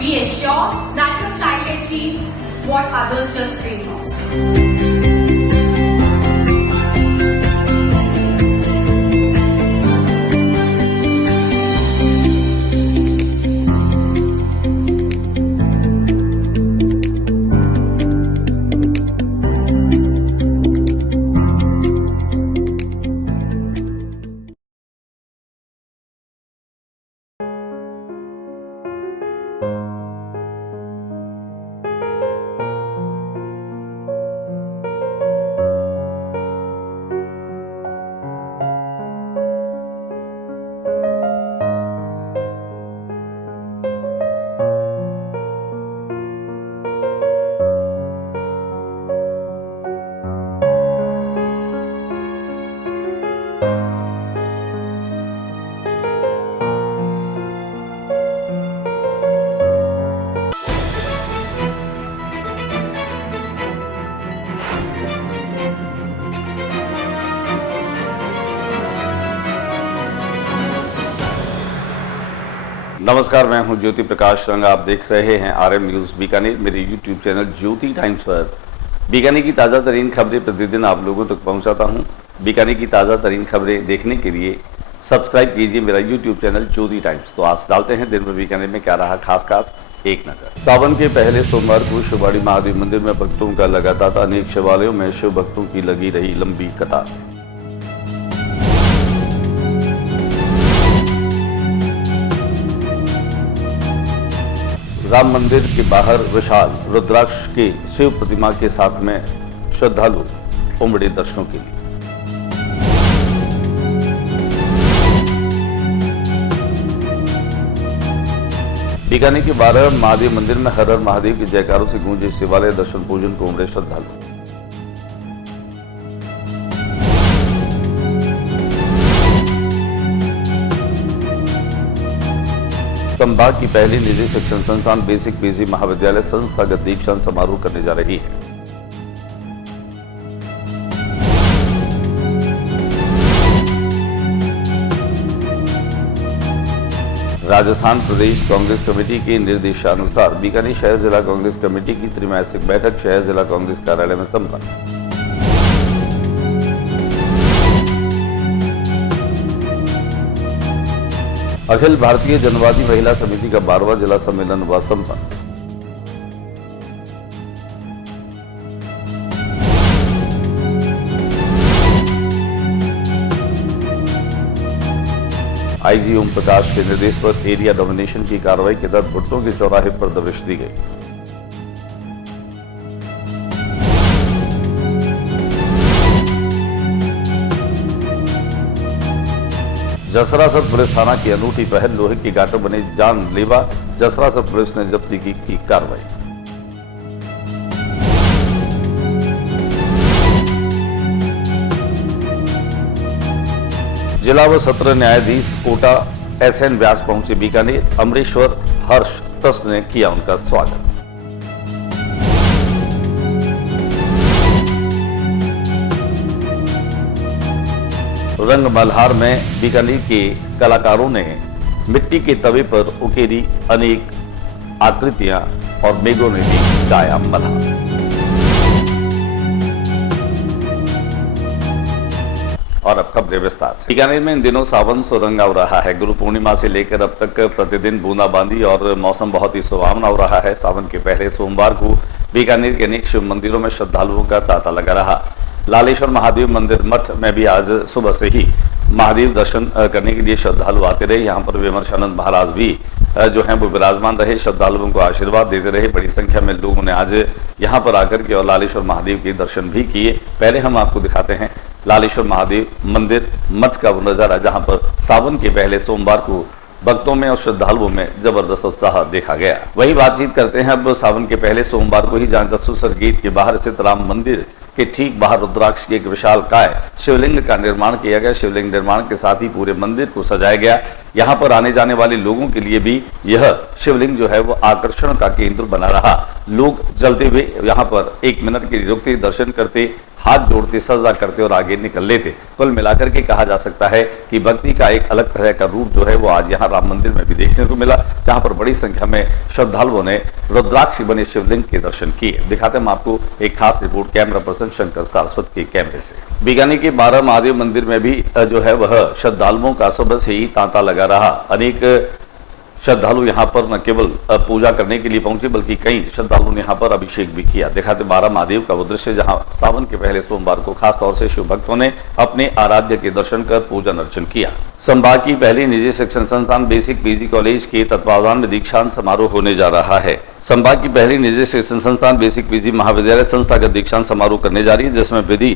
Be assured that your child achieves what others just dream of. नमस्कार, मैं हूं ज्योति प्रकाश रंग। आप देख रहे हैं RM न्यूज बीकानेर। मेरे यूट्यूब चैनल ज्योति टाइम्स पर बीकानेर की ताज़ा तरीन खबरें प्रतिदिन आप लोगों तक पहुंचाता हूं। बीकानेर की ताज़ा तरीन खबरें देखने के लिए सब्सक्राइब कीजिए मेरा यूट्यूब चैनल ज्योति टाइम्स। तो आज डालते हैं दिन भर बीकानेर में क्या रहा खास एक नजर। सावन के पहले सोमवार को शिववाड़ी महादेव मंदिर में भक्तों का लगा तांता। अनेक शिवालयों में शिव भक्तों की लगी रही लंबी कतार। राम मंदिर के बाहर विशाल रुद्राक्ष के शिव प्रतिमा के साथ में श्रद्धालु उमड़े दर्शनों के लिए। बीकानेर के 12 महादेव मंदिर में हर हर महादेव के जयकारों से गूंजे शिवालय। दर्शन पूजन को उमड़े श्रद्धालु। संभाग की पहली निजी शिक्षण संस्थान बेसिक पीजी महाविद्यालय संस्थागत दीक्षांत समारोह करने जा रही है। राजस्थान प्रदेश कांग्रेस कमेटी के निर्देशानुसार बीकानेर शहर जिला कांग्रेस कमेटी की त्रैमासिक बैठक शहर जिला कांग्रेस कार्यालय में संपन्न। अखिल भारतीय जनवादी महिला समिति का 12वां जिला सम्मेलन हुआ संपन्न। आईजी ओम प्रकाश के निर्देश पर एरिया डोमिनेशन की कार्रवाई के तहत भुट्टो के चौराहे पर दबिश दी गई। जसरासर पुलिस थाना की अनूठी पहल। लोहे की गांठों बने जानलेवा जसरासर पुलिस ने जब्ती की कार्रवाई। जिला व सत्र न्यायाधीश कोटा SN व्यास पहुंचे बीकानेर। अमरेश्वर हर्ष ट्रस्ट ने किया उनका स्वागत। रंग मल्हार में बीकानेर के कलाकारों ने मिट्टी के तवे पर उकेरी अनेक आकृतियां और मेघों ने भी गाया मल्हार। और अब खबरें विस्तार से। बीकानेर में इन दिनों सावन सुरंगा हो रहा है। गुरु पूर्णिमा से लेकर अब तक प्रतिदिन बूंदाबांदी और मौसम बहुत ही सुहावना हो रहा है। सावन के पहले सोमवार को बीकानेर के अनेक शिव मंदिरों में श्रद्धालुओं का तांता लगा रहा। लालेश्वर महादेव मंदिर मठ में भी आज सुबह से ही महादेव दर्शन करने के लिए श्रद्धालु आते रहे। यहाँ पर विमर्शानंद महाराज भी जो हैं वो विराजमान रहे, श्रद्धालुओं को आशीर्वाद देते रहे। बड़ी संख्या में लोगों ने आज यहाँ पर आकर के और लालेश्वर महादेव के दर्शन भी किए। पहले हम आपको दिखाते हैं लालेश्वर महादेव मंदिर मठ का वो नजारा, जहाँ पर सावन के पहले सोमवार को भक्तों में और श्रद्धालुओं में जबरदस्त उत्साह देखा गया। वही बातचीत करते हैं अब सावन के पहले सोमवार को ही, जहाँ जस्सूसर गेट के बाहर स्थित राम मंदिर के ठीक बाहर रुद्राक्ष की एक विशाल काय शिवलिंग का निर्माण किया गया। शिवलिंग निर्माण के साथ ही पूरे मंदिर को सजाया गया। यहाँ पर आने जाने वाले लोगों के लिए भी यह शिवलिंग जो है वो आकर्षण का केंद्र बना रहा। लोग चलते हुए यहाँ पर 1 मिनट के रुकते, दर्शन करते, हाथ जोड़ते सजदा करते और आगे निकल लेते। कुल मिलाकर के कहा जा सकता है कि भक्ति का एक अलग तरह का रूप जो है वो आज यहाँ राम मंदिर में भी देखने को मिला, जहां पर बड़ी संख्या में श्रद्धालुओं ने रुद्राक्ष बने शिवलिंग के दर्शन किए। दिखाते हैं आपको एक खास report camera person Shankar Saraswat के कैमरे से। बीकानेर के 12 महादेव मंदिर में भी जो है वह श्रद्धालुओं का सुबह से ही तांता लगा रहा। अनेक श्रद्धालु यहाँ पर न केवल पूजा करने के लिए पहुंचे बल्कि कई श्रद्धालुओं ने यहाँ पर अभिषेक भी किया। दिखाते 12 महादेव का वो दृश्य जहाँ सावन के पहले सोमवार को खास तौर से शिव भक्तों ने अपने आराध्य के दर्शन कर पूजन अर्चन किया। संभाग की पहली निजी शिक्षण संस्थान बेसिक पीजी कॉलेज के तत्वावधान में दीक्षांत समारोह होने जा रहा है। संभाग की पहली निजी शिक्षण संस्थान बेसिक पीजी महाविद्यालय संस्थागत दीक्षांत समारोह करने जा रही है, जिसमें विधि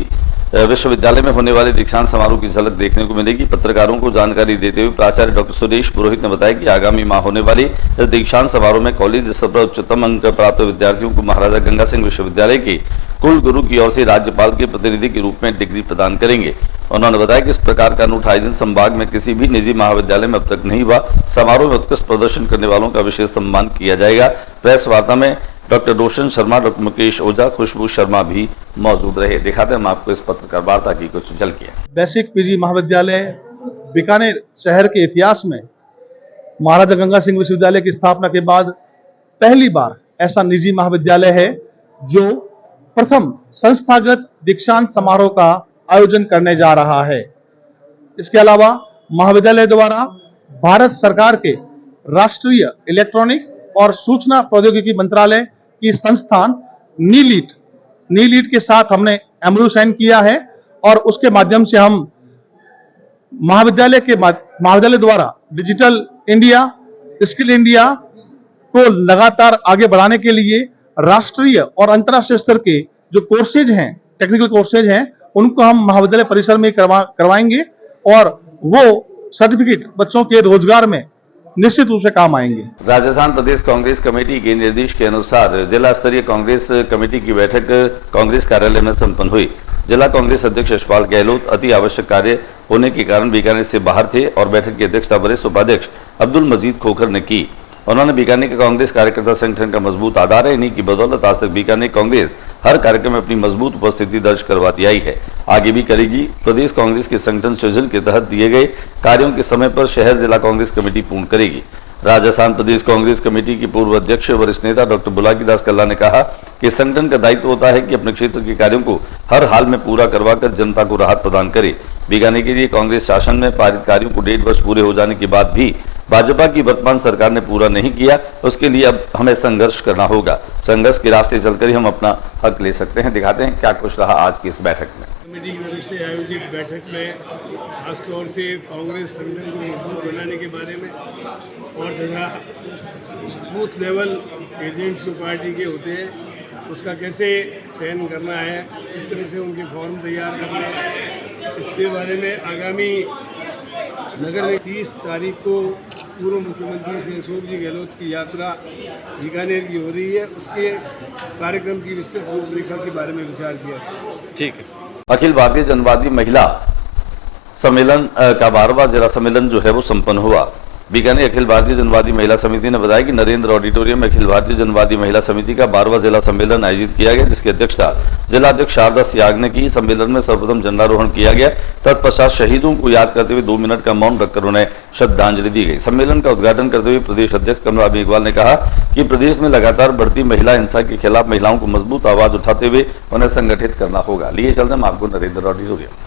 विश्वविद्यालय में होने वाले दीक्षांत समारोह की झलक देखने को मिलेगी। पत्रकारों को जानकारी देते हुए प्राचार्य डॉक्टर सुरेश पुरोहित ने बताया कि आगामी माह होने वाली इस दीक्षांत समारोह में कॉलेज स्तर पर उच्चतम अंक प्राप्त विद्यार्थियों को महाराजा गंगा सिंह विश्वविद्यालय के कुल गुरु की ओर से राज्यपाल के प्रतिनिधि के रूप में डिग्री प्रदान करेंगे। उन्होंने बताया कि इस प्रकार का अनूठा आयोजन संभाग में किसी भी निजी महाविद्यालय में अब तक नहीं हुआ। समारोह में उत्कृष्ट प्रदर्शन करने वालों का विशेष सम्मान किया जाएगा। प्रेस वार्ता में डॉक्टर रोशन शर्मा, डॉक्टर मुकेश ओझा, खुशबू शर्मा भी मौजूद रहे। दिखाते हैं हम आपको इस पत्रकार वार्ता की कुछ झलकियां। बेसिक पीजी महाविद्यालय बीकानेर शहर के इतिहास में महाराजा गंगा सिंह विश्वविद्यालय की स्थापना के बाद पहली बार ऐसा निजी महाविद्यालय है जो प्रथम संस्थागत दीक्षांत समारोह का आयोजन करने जा रहा है। इसके अलावा महाविद्यालय द्वारा भारत सरकार के राष्ट्रीय इलेक्ट्रॉनिक और सूचना प्रौद्योगिकी मंत्रालय की संस्थान नीलीट के साथ हमने एमओयू साइन किया है और उसके माध्यम से हम महाविद्यालय द्वारा डिजिटल इंडिया, स्किल इंडिया को लगातार आगे बढ़ाने के लिए राष्ट्रीय और अंतर्राष्ट्रीय स्तर के जो कोर्सेज हैं, टेक्निकल कोर्सेज हैं, उनको हम महाविद्यालय परिसर में करवाएंगे और वो सर्टिफिकेट बच्चों के रोजगार में निश्चित रूप से काम आएंगे। राजस्थान प्रदेश कांग्रेस कमेटी के निर्देश के अनुसार जिला स्तरीय कांग्रेस कमेटी की बैठक कांग्रेस कार्यालय में संपन्न हुई। जिला कांग्रेस अध्यक्ष यशपाल गहलोत अति आवश्यक कार्य होने के कारण बीकानेर से बाहर थे और बैठक की अध्यक्षता वरिष्ठ उपाध्यक्ष अब्दुल मजीद खोखर ने की। उन्होंने बीकानेर के कांग्रेस कार्यकर्ता संगठन का मजबूत आधार है। इन्हीं की बदौलत आज तक बीकानेर कांग्रेस हर कार्यक्रम में अपनी मजबूत उपस्थिति दर्ज करवाती आई है, आगे भी करेगी। प्रदेश कांग्रेस के संगठन सृजन के तहत दिए गए कार्यों के समय पर शहर जिला कांग्रेस कमेटी पूर्ण करेगी। राजस्थान प्रदेश कांग्रेस कमेटी के पूर्व अध्यक्ष वरिष्ठ नेता डॉक्टर बुलाकी दास कल्ला ने कहा कि संगठन का दायित्व होता है कि अपने क्षेत्र के कार्यों को हर हाल में पूरा करवाकर जनता को राहत प्रदान करे। बीकानेर के लिए कांग्रेस शासन में पारित कार्यों को 1.5 वर्ष पूरे हो जाने के बाद भी भाजपा की वर्तमान सरकार ने पूरा नहीं किया, उसके लिए अब हमें संघर्ष करना होगा। संघर्ष के रास्ते चलकर ही हम अपना हक ले सकते हैं। दिखाते हैं क्या कुछ रहा आज की इस बैठक में। कमेटी की तरफ से आयोजित बैठक में खासतौर से कांग्रेस संगठन को मजबूत बनाने के बारे में और तथा बूथ लेवल एजेंट्स जो पार्टी के होते हैं उसका कैसे चयन करना है, किस तरह से उनके फॉर्म तैयार करने हैं, इसके बारे में आगामी नगर में 30 तारीख को पूर्व मुख्यमंत्री श्री अशोक जी गहलोत की यात्रा बीकानेर की हो रही है, उसके कार्यक्रम की विस्तृत रूपरेखा के बारे में विचार किया। ठीक है। अखिल भारतीय जनवादी महिला सम्मेलन का 12वां जिला सम्मेलन जो है वो संपन्न हुआ। बीकानेर अखिल भारतीय जनवादी महिला समिति ने बताया कि नरेंद्र ऑडिटोरियम में अखिल भारतीय जनवादी महिला समिति का 12वां जिला सम्मेलन आयोजित किया गया, जिसकी अध्यक्षता जिला अध्यक्ष शारदा सियाग ने की। सम्मेलन में सर्वप्रथम झंडारोहण किया गया, तत्पश्चात शहीदों को याद करते हुए 2 मिनट का मौन रखकर उन्हें श्रद्धांजलि दी गई। सम्मेलन का उद्घाटन करते हुए प्रदेश अध्यक्ष कमला मेघवाल ने कहा कि प्रदेश में लगातार बढ़ती महिला हिंसा के खिलाफ महिलाओं को मजबूत आवाज उठाते हुए उन्हें संगठित करना होगा। लिए चलते हम आपको नरेंद्र ऑडिटोरियम।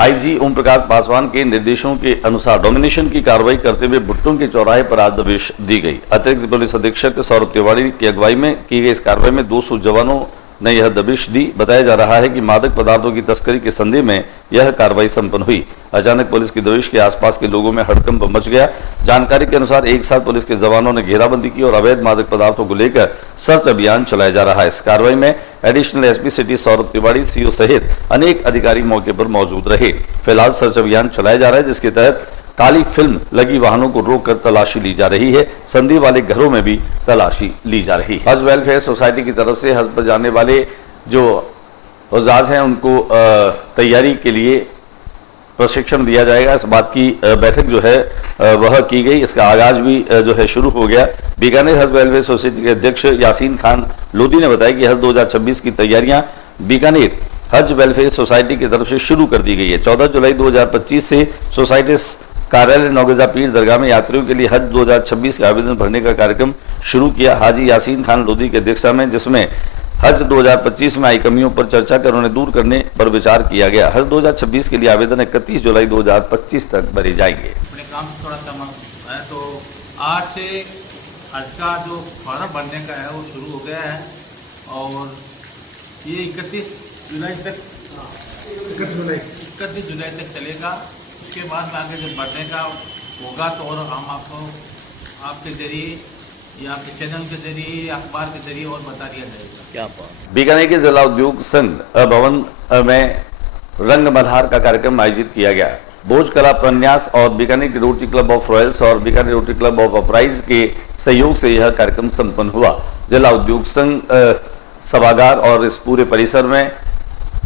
आईजी ओम प्रकाश पासवान के निर्देशों के अनुसार डोमिनेशन की कार्रवाई करते हुए भुट्टो के चौराहे पर आज दबिश दी गई। अतिरिक्त पुलिस अधीक्षक सौरभ तिवारी की अगुवाई में की गई इस कार्रवाई में 200 जवानों ने यह दबिश दी। बताया जा रहा है कि मादक पदार्थों की तस्करी के संदेह में यह कार्रवाई संपन्न हुई। अचानक पुलिस की दबिश के आसपास के लोगों में हड़कंप मच गया। जानकारी के अनुसार एक साथ पुलिस के जवानों ने घेराबंदी की और अवैध मादक पदार्थों को लेकर सर्च अभियान चलाया जा रहा है। इस कार्रवाई में additional SP city Saurabh Tiwari, CO सहित अनेक अधिकारी मौके पर मौजूद रहे। फिलहाल सर्च अभियान चलाया जा रहा है, जिसके तहत काली फिल्म लगी वाहनों को रोककर तलाशी ली जा रही है। संदेह वाले घरों में भी तलाशी ली जा रही है। हज वेलफेयर सोसाइटी की तरफ से हज पर जाने वाले जो हुज्जाज हैं उनको तैयारी के लिए प्रशिक्षण दिया जाएगा। इस बात की बैठक जो है वह की गई, इसका आगाज भी जो है शुरू हो गया। बीकानेर हज वेलफेयर सोसाइटी के अध्यक्ष यासीन खान लोधी ने बताया कि हज 2026 की तैयारियां बीकानेर हज वेलफेयर सोसाइटी की तरफ से शुरू कर दी गई है। 14 जुलाई 2025 से सोसाइटी कार्यालय नौगजा पीर दरगाह में यात्रियों के लिए हज 2026 के आवेदन भरने का कार्यक्रम शुरू किया। हाजी यासीन खान लोधी की अध्यक्षता में, जिसमें हज 2025 में आई कमियों पर चर्चा कर उन्हें दूर करने पर विचार किया गया। हज 2026 के लिए आवेदन 31 जुलाई 2025 तक भरे जाएंगे। अपने काम थोड़ा कम है तो आज से हज का जो फॉर्म भरने का है वो शुरू हो गया है और ये 31 जुलाई तक 31 जुलाई तक चलेगा। उसके बाद में आगे जब बढ़ने का होगा तो और हम आपको आपके जरिए या आपके चैनल के जरिए या अखबार के जरिए और बता दिया जाएगा। क्या बात। बीकानेर के जिला उद्योग संघ भवन में रंग मल्हार का कार्यक्रम आयोजित किया गया। भोज कला प्रन्यास और Bikaner rotary club of Royals और बीकानेर रोटरी क्लब ऑफ अपराइज के सहयोग से यह कार्यक्रम संपन्न हुआ। जिला उद्योग संघ सभागार और इस पूरे परिसर में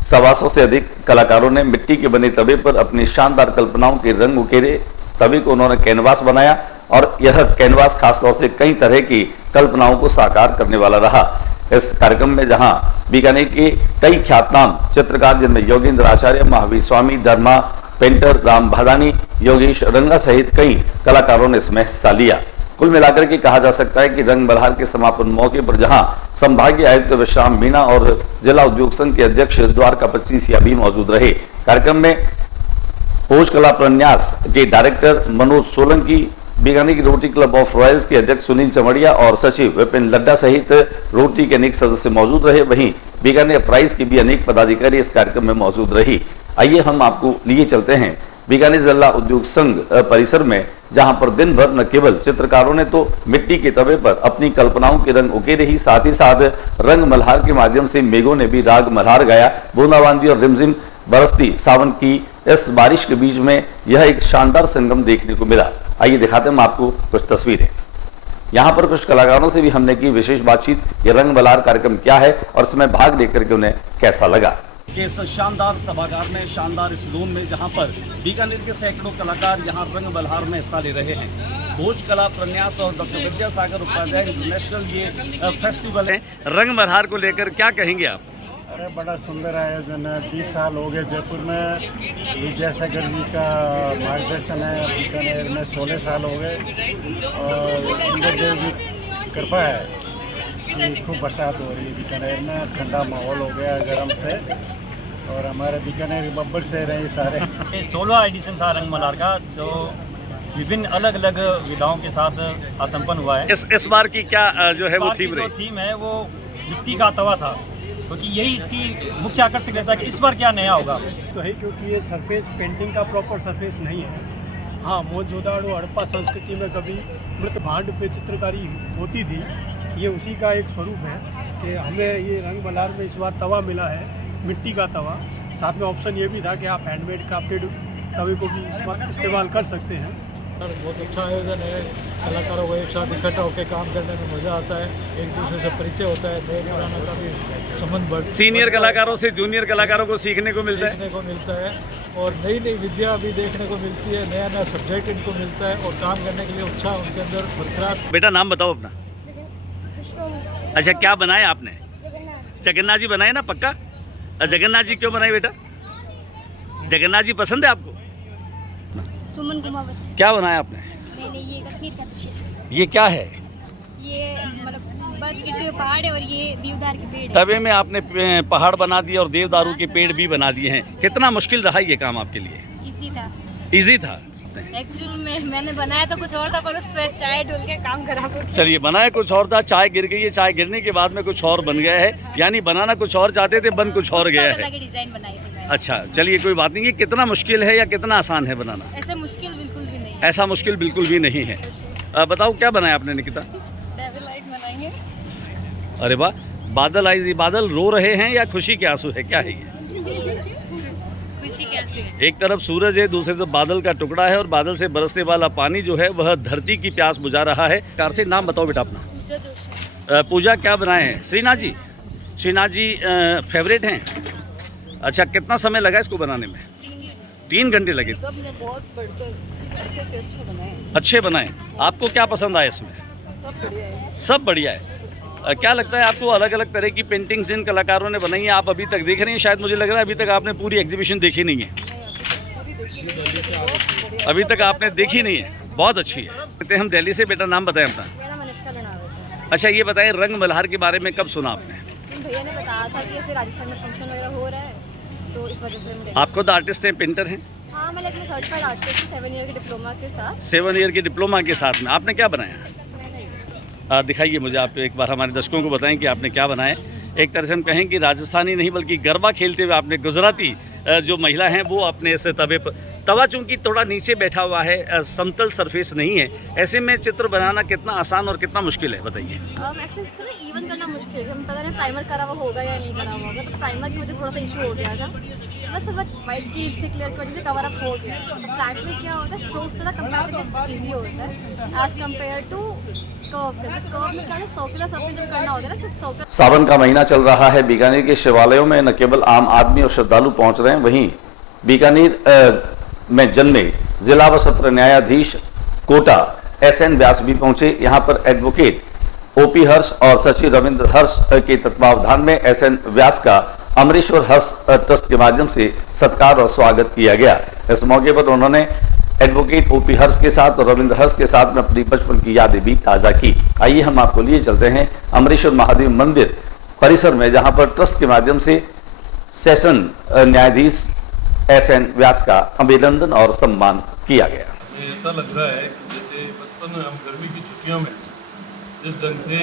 125 से अधिक कलाकारों ने मिट्टी के बने तवे पर अपनी शानदार कल्पनाओं के रंग उकेरे। तवे को उन्होंने कैनवास बनाया और यह कैनवास खासतौर से कई तरह की कल्पनाओं को साकार करने वाला रहा। इस कार्यक्रम में जहां बीकानेर के कई ख्यातनाम चित्रकार जिनमें योगेंद्र आचार्य, महावीर स्वामी, धर्मा पेंटर, राम भादानी, योगेश रंगा सहित कई कलाकारों ने इसमें हिस्सा लिया। कुल मिलाकर के कहा जा सकता है कि रंग मल्हार के समापन मौके पर जहां संभागीय आयुक्त विश्राम मीणा और जिला उद्योग संघ के अध्यक्ष द्वारका 25 भी मौजूद रहे। कार्यक्रम में भोज कला प्रन्यास के डायरेक्टर मनोज सोलंकी, बीकानेर की रोटरी क्लब ऑफ रॉयल्स के अध्यक्ष सुनील चमड़िया और सचिव विपिन लड्डा सहित रोटरी के अनेक सदस्य मौजूद रहे। वहीं बीकानेर प्राइज की भी अनेक पदाधिकारी इस कार्यक्रम में मौजूद रही। आइए हम आपको लिए चलते हैं बीकानेर जिला उद्योग संघ परिसर में, जहां पर दिन भर न केवल चित्रकारों ने तो मिट्टी के तवे पर अपनी कल्पनाओं के रंग उकेरे ही, साथ ही साथ रंग मल्हार के माध्यम से मेघों ने भी राग मल्हार गाया। बूंदाबांदी और रिमझिम बरसती सावन की इस बारिश के बीच में यह एक शानदार संगम देखने को मिला। आइए दिखाते हैं हम आपको कुछ तस्वीरें। यहाँ पर कुछ कलाकारों से भी हमने की विशेष बातचीत। ये रंग मल्हार कार्यक्रम क्या है और इसमें भाग लेकर के उन्हें कैसा लगा। इस शानदार सभागार में, शानदार इस लून में, जहां पर बीकानेर के सैकड़ों कलाकार यहां रंग मल्हार में हिस्सा ले रहे हैं। भोज कला प्रन्यास और डॉक्टर विद्यासागर उपाध्याय इंटरनेशनल ये फेस्टिवल है। रंग मल्हार को लेकर क्या कहेंगे आप? अरे बड़ा सुंदर आयोजन है। 20 साल हो गए जयपुर में विद्यासागर जी का मार्गदर्शन है। बीकानेर में 16 साल हो गए और इंद्रदेव की कृपा है कि खूब बरसात हो रही है बीकानेर में। ठंडा माहौल हो गया गर्म से और हमारे बीकानेर बब्बर से रहे सारे। 16वां एडिशन था रंग मल्हार का, जो विभिन्न अलग अलग विधाओं के साथ संपन्न हुआ है। इस बार की क्या जो है वो थीम रही? थीम है वो मिट्टी का तवा था, क्योंकि यही इसकी मुख्य आकर्षक रहता है कि इस बार क्या नया होगा। तो है क्योंकि ये सरफेस पेंटिंग का प्रॉपर सरफेस नहीं है। हाँ, मोहनजोदड़ो और हड़प्पा संस्कृति में कभी मृत भांड पे चित्रकारी होती थी। ये उसी का एक स्वरूप है कि हमें ये रंग मल्हार में इस बार तवा मिला है, मिट्टी का तवा। साथ में ऑप्शन ये भी था कि आप हैंडमेड क्राफ्टेड तवे को भी इस्तेमाल कर सकते हैं। सर बहुत अच्छा आयोजन है। कलाकारों को एक साथ इकट्ठा होकर काम करने में मज़ा आता है, एक दूसरे से परिचय होता है, नए पुराने का भी संबंध बढ़, सीनियर कलाकारों से जूनियर कलाकारों को सीखने को मिलता है और नई नई विद्या भी देखने को मिलती है, नया नया सब्जेक्ट इनको मिलता है और काम करने के लिए उत्साह उनके अंदर बरकरार। बेटा नाम बताओ अपना। अच्छा, क्या बनाया आपने? जगन्नाथ जी बनाए ना? पक्का? जगन्नाथ जी क्यों बनाए बेटा? जगन्नाथ जी पसंद है आपको? सुमन कुमार। क्या बनाया आपने? मैंने ये कश्मीर का दृश्य। ये क्या है? ये मतलब बस एक पहाड़ है और ये देवदार के पेड़ है। तवे में आपने पहाड़ बना दिए और देवदारू के पेड़ भी बना दिए हैं। कितना मुश्किल रहा ये काम आपके लिए? इजी था। इजी था? एक्चुअली में मैंने बनाया तो कुछ और था, पर उस पर चाय डुल के काम खराब हो गया। चलिए, बनाया कुछ और था, चाय गिर गई है, चाय गिरने के बाद में कुछ और बन गया है। यानी बनाना कुछ और चाहते थे, बन कुछ और गया है। डिजाइन बनाई थी मैंने। अच्छा, चलिए कोई बात नहीं। ये कितना मुश्किल है या कितना आसान है बनाना? ऐसा मुश्किल बिल्कुल भी नहीं। ऐसा मुश्किल बिल्कुल भी नहीं है। बताओ क्या बनाया आपने निकिता? डेविल आइज बनाएंगे। अरे वाह, बादल आइज। बादल रो रहे हैं या खुशी के आंसू है? क्या है ये? खुशी के आंसू है। एक तरफ सूरज है, दूसरी तरफ बादल का टुकड़ा है और बादल से बरसने वाला पानी जो है वह धरती की प्यास बुझा रहा है। कार से नाम बताओ बेटा अपना। पूजा जोशी। पूजा क्या बनाए हैं? श्रीनाथ जी। श्रीनाथ जी फेवरेट हैं? अच्छा, कितना समय लगा इसको बनाने में? 3 घंटे लगे। सबने बहुत बढ़कर अच्छे से अच्छे बनाए। अच्छे बनाए। आपको क्या पसंद आया इसमें? सब बढ़िया है। सब बढ़िया है। क्या लगता है आपको, अलग अलग तरह की पेंटिंग्स इन कलाकारों ने बनाई है, आप अभी तक देख रहे हैं? शायद मुझे लग रहा है अभी तक आपने पूरी एग्जीबिशन देखी नहीं है। अभी तक आपने देखी नहीं है, बहुत अच्छी है। कहते हैं हम दिल्ली से, बेटा नाम बताएं अपना। मेरा मनुष्का लनावत है। अच्छा ये बताएं, रंग मल्हार के बारे में कब सुना आपने? भैया ने बताया था कि ऐसे राजस्थान में फंक्शन वगैरह हो रहा है, तो इस वजह से मुझे। आप खुद आर्टिस्ट हैं, पेंटर हैं? हाँ, मैं लाइक सर्टिफाइड आर्टिस्ट 7 ईयर के डिप्लोमा के साथ। 7 ईयर के डिप्लोमा के साथ में आपने क्या बनाया? दिखाइए मुझे, आप एक बार हमारे दर्शकों को बताएं कि आपने क्या बनाया। एक तरह से हम कहें कि राजस्थानी नहीं बल्कि गरबा खेलते हुए आपने गुजराती जो महिला हैं वो अपने ऐसे तवे पर, तवा चूंकि थोड़ा नीचे बैठा हुआ है, समतल सरफेस नहीं है, ऐसे में चित्र बनाना कितना आसान और कितना मुश्किल है बताइए? एक्सेस करना इवन करना मुश्किल है, हमें पता नहीं प्राइमर करा हुआ होगा या नहीं करा हुआ होगा, तो प्राइमर की वजह से थोड़ा सा इशू हो गया था, बस वाइट की थिक लेयर की वजह से कवर अप हो गया। तो फ्लैट में क्या होता है, स्ट्रोक्स थोड़ा कंपैरेटिवली ईजी होता है एज कम्पेयर टू कर्व में क्या है, सर्कुलर सरफेस जब करना होता है ना, सिर्फ सर्कल। सावन का महीना चल रहा है। बीकानेर के शिवालयों में न केवल आम आदमी और श्रद्धालु पहुंच रहे हैं, वहीं बीकानेर में जन्मे जिला व सत्र न्यायाधीश कोटा SN व्यास भी पहुंचे। यहां पर एडवोकेट OP हर्ष और सचिव रविंद्र हर्ष के तत्वावधान में SN व्यास का अमरेश्वर हर्ष ट्रस्ट के माध्यम से सत्कार और स्वागत किया गया। इस मौके पर उन्होंने एडवोकेट OP हर्ष के साथ और रविंद्र हर्ष के साथ में अपनी बचपन की यादें भी ताजा की। आइए हम आपको लिए चलते हैं अमरेश्वर महादेव मंदिर परिसर में, जहां पर ट्रस्ट के माध्यम से सेशन न्यायाधीश SN व्यास का अभिनंदन और सम्मान किया गया। हमें ऐसा लग रहा है कि जैसे बचपन में हम गर्मी की छुट्टियों में जिस ढंग से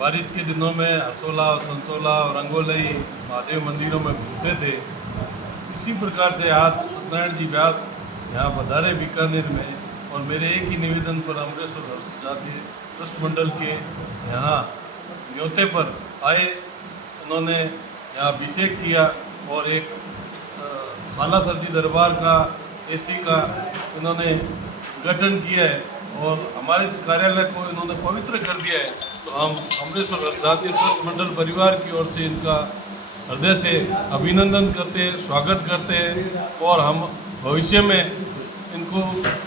बारिश के दिनों में हरसोला और संसोला और रंगोलई महादेव मंदिरों में घूमते थे, इसी प्रकार से आज सत्यनारायण जी व्यास यहाँ पधारे बीकानेर में, और मेरे एक ही निवेदन पर अमरेश्वर हर्ष जातीय ट्रस्ट मंडल के यहाँ न्योते पर आए, उन्होंने यहाँ अभिषेक किया और एक सालासर जी दरबार का AC का उन्होंने उद्घाटन किया है और हमारे इस कार्यालय को इन्होंने पवित्र कर दिया है। तो हम अमरेश्वर हर्ष जातीय ट्रस्ट मंडल परिवार की ओर से इनका हृदय से अभिनंदन करते हैं, स्वागत करते हैं, और हम भविष्य में इनको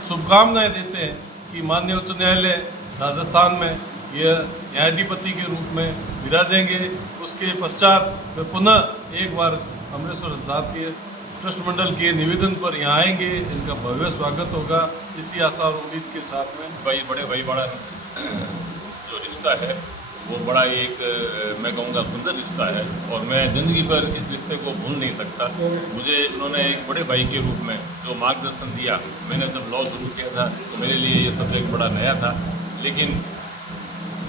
शुभकामनाएं देते हैं कि माननीय उच्च न्यायालय राजस्थान में ये न्यायाधिपति के रूप में विराजेंगे। उसके पश्चात वे पुनः एक बार अमरेश्वर जातीय ट्रस्ट मंडल के निवेदन पर यहाँ आएंगे, इनका भव्य स्वागत होगा। इसी आशा और उम्मीद के साथ में बड़े भाई बड़ा जो रिश्ता है वो बड़ा एक मैं कहूँगा सुंदर रिश्ता है, और मैं ज़िंदगी पर इस रिश्ते को भूल नहीं सकता। मुझे उन्होंने एक बड़े भाई के रूप में जो मार्गदर्शन दिया, मैंने जब लॉ शुरू किया था तो मेरे लिए ये सब्जेक्ट बड़ा नया था, लेकिन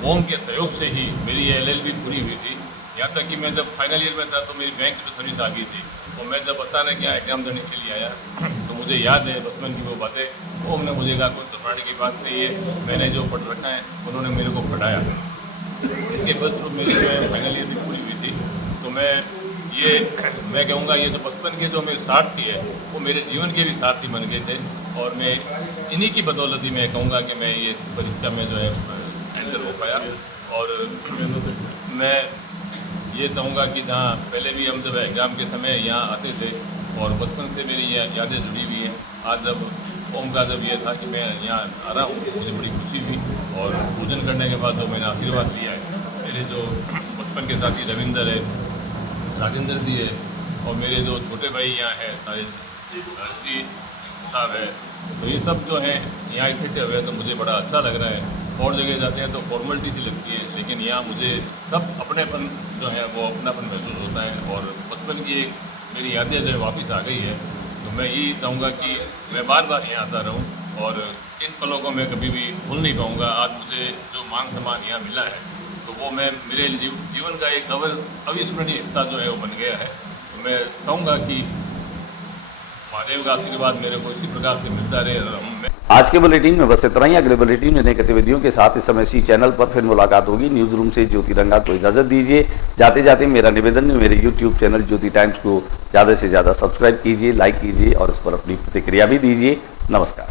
ओम के सहयोग से ही मेरी ये LLB पूरी हुई थी। यहाँ तक कि मैं जब फाइनल ईयर में था तो मेरी बैंक की सर्विस आ गई थी, और मैं जब अचानक यहाँ एग्जाम देने के लिए आया तो मुझे याद है बचपन की वो बातें। वो हमने मुझे कहा कोई घबराने की बात नहीं है, मैंने जो पढ़ रखा है उन्होंने मेरे को पढ़ाया। इसके फलस्वरूप मेरी जो है फाइनल ईयर भी पूरी हुई थी। तो मैं कहूँगा ये जो बचपन के जो मेरे सारथी है वो मेरे जीवन के भी सारथी बन गए थे, और मैं इन्हीं की बदौलत ही मैं कहूँगा कि मैं ये परीक्षा में जो है एंटर हो पाया। और मैं ये चाहूँगा कि जहाँ पहले भी हम जब एग्ज़ाम के समय यहाँ आते थे और बचपन से मेरी ये यादें जुड़ी हुई हैं, आज जब ओम का जब ये था कि मैं यहाँ आ रहा हूँ मुझे बड़ी खुशी हुई, और पूजन करने के बाद जो मैंने आशीर्वाद लिया है, मेरे जो बचपन के साथी रविंदर है, राजेंद्र जी है, और मेरे जो छोटे भाई यहाँ हैं सारे साहब है, तो ये सब जो हैं यहाँ इकट्ठे हुए तो मुझे बड़ा अच्छा लग रहा है। और जगह जाते हैं तो फॉर्मेलिटी सी लगती है, लेकिन यहाँ मुझे सब अपनेपन जो है वो अपनापन महसूस होता है, और बचपन की एक मेरी यादें जो है वापस आ गई है। तो मैं यही चाहूँगा कि मैं बार बार यहाँ आता रहूँ, और इन पलों को मैं कभी भी भूल नहीं पाऊँगा। आज मुझे जो मान सम्मान यहाँ मिला है तो वो मैं मेरे जीवन का एक अविस्मरणीय हिस्सा जो है वो बन गया है। तो मैं चाहूँगा कि महादेव का आशीर्वाद मेरे को इसी प्रकार से मिलता रहे। आज के बुलेटिन में बस इतना ही। अगले बुलेटिन में नई गतिविधियों के साथ इस समय इसी चैनल पर फिर मुलाकात होगी। न्यूज रूम से ज्योति रंगा को इजाजत दीजिए। जाते जाते मेरा निवेदन है, मेरे यूट्यूब चैनल ज्योति टाइम्स को ज़्यादा से ज़्यादा सब्सक्राइब कीजिए, लाइक कीजिए और इस पर अपनी प्रतिक्रिया भी दीजिए। नमस्कार।